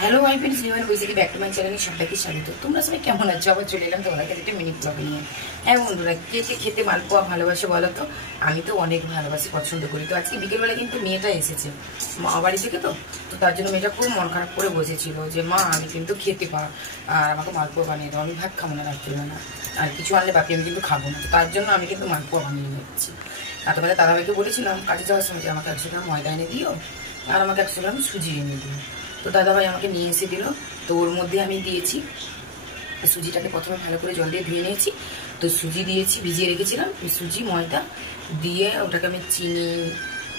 Hello my friends, নিউ অ্যান্ড Baishakhi back to my চ্যানেলে সবাইকে স্বাগত। তোমরা সবাই কেমন আছো? আবার চলে এলাম তোমার কাছে একটা মিনি ব্লগ নিয়ে। হ্যাঁ বন্ধুরা, কে কে খেতে মালপোয়া ভালোবাসে বলো তো? আমি তো অনেক ভালোবাসি, পছন্দ করি। তো আজকে বিকেলবেলা কিন্তু মেয়েটা এসেছে মা বাড়ি থেকে, তো তার জন্য মেয়েটা খুব মন খারাপ করে বসেছিল যে মা আমি কিন্তু খেতে পার আর আমাকে মালপোয়া বানিয়ে দাও, আমি ভাত খাবো না রাত্রিবেলা, আর কিছু আনলে বাকি আমি কিন্তু খাবো না। তো তার জন্য আমি কিন্তু মালপোয়া বানিয়ে নিচ্ছি। আর তোমাদের দাদাভাইকে বলেছিলাম কাজে যাওয়ার সময় যে আমাকে 100 গ্রাম ময়দা এনে দিও আর আমাকে 100 গ্রাম সুজি এনে দিও। তো দাদাভাই আমাকে নিয়ে এসে দিল। তো ওর মধ্যে আমি দিয়েছি সুজিটাকে প্রথমে ভালো করে জল দিয়ে ধুয়ে নিয়েছি। তো সুজি দিয়েছি, ভিজিয়ে রেখেছিলাম, সুজি ময়দা দিয়ে ওটাকে আমি চিনি,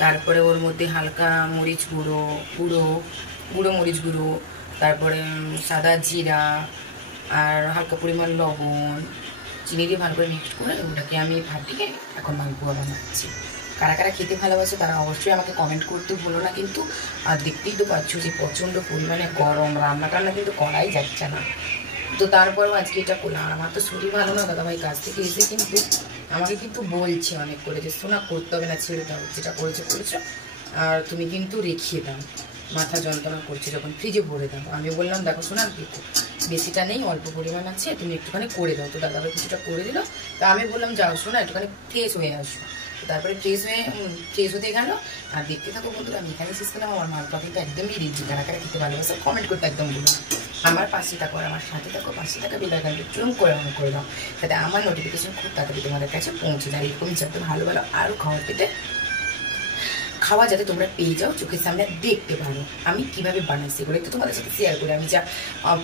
তারপরে ওর মধ্যে হালকা মরিচ গুঁড়ো, গুঁড়ো মরিচ গুঁড়ো, তারপরে সাদা জিরা আর হালকা পরিমাণ লবণ, চিনি দিয়ে ভালো করে মিক্স করে ওটাকে আমি ফাটিয়ে এখন মালপোয়া বানাচ্ছি। কারা কারা খেতে ভালোবাসে তারা অবশ্যই আমাকে কমেন্ট করতে ভুলো না কিন্তু। আর দেখতেই তো পাচ্ছ যে প্রচণ্ড পরিমাণে গরম, রান্না টান্না কিন্তু করাই যাচ্ছে না। তো তারপরেও আজকে এটা করলাম। আর আমার তো শরীর ভালো না, দাদাভাই কাছ থেকে এসে কিন্তু আমাকে কিন্তু বলছে অনেক করে যে শোনা করতে হবে না, ছেড়ে দাও, যেটা করেছো আর তুমি কিন্তু রেখে দাও, মাথা যন্ত্রণা করছে যখন ফ্রিজে ভরে দাও। আমি বললাম দেখো শোনা বেশিটা নেই, অল্প পরিমাণ আছে, তুমি একটুখানি করে দাও। তো দাদাভাই কিছুটা করে দিল। তা আমি বললাম যাও শোনা একটুখানি ফ্রেশ হয়ে আসো। তারপরে ফ্রেশ হতে গেল। আর দেখতে থাকো বন্ধুরা, আমি এখানে শেষ করলাম। আমার মালপোয়া কিন্তু একদমই রেডি। কারা কারা খেতে ভালোবাসে কমেন্ট করতে একদম বলুন। আমার পাশে থাকো, আমার সাথে থাকো, পাশে থাকা বেলাইকনটা চুম করে অন করে দাও, যাতে আমার নোটিফিকেশন খুব তাড়াতাড়ি তোমাদের কাছে পৌঁছে যায়। এরকম যাতে ভালো ভালো আরও খাওয়া যাতে তোমরা পেয়ে যাও, চোখের সামনে দেখতে পারো আমি কীভাবে বানাই, সেগুলো একটু তোমাদের সাথে শেয়ার করি। আমি যা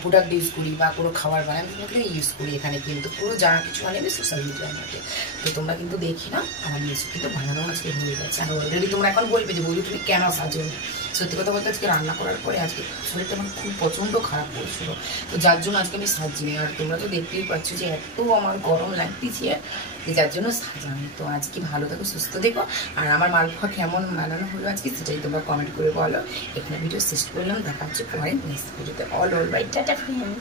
প্রোডাক্ট ইউজ করি বা কোনো খাবার বানাই আমি তোমাকে ইউজ করি এখানে, কিন্তু পুরো যা কিছু মানে আমি সোশ্যাল মিডিয়ার মধ্যে। তো তোমরা কিন্তু দেখি না, আমার নিজে কিন্তু বানানো আজকে হয়ে গেছে। আর অলরেডি তোমরা এখন বলবে যে বলি তুমি কেন সাজো। সত্যি কথা বলতে আজকে রান্না করার পরে আজকে শরীরটা আমার খুব প্রচণ্ড খারাপ করছিল, তো যার জন্য আজকে আমি সাজছি। আর তোমরা তো দেখতেই পাচ্ছ যে এত আমার গরম লাগতেছে, যার জন্য সাজানো। তো আজকে ভালো থাকো, সুস্থ দেখো। আর আমার মালপোয়া কেমন বানানো হলো আজকে সেটাই তোমরা কমেন্ট করে বলো। এখানে ভিডিও শেষ করলাম, দেখা হচ্ছে পরে নেক্সট ভিডিওতে। All bye, tata friend.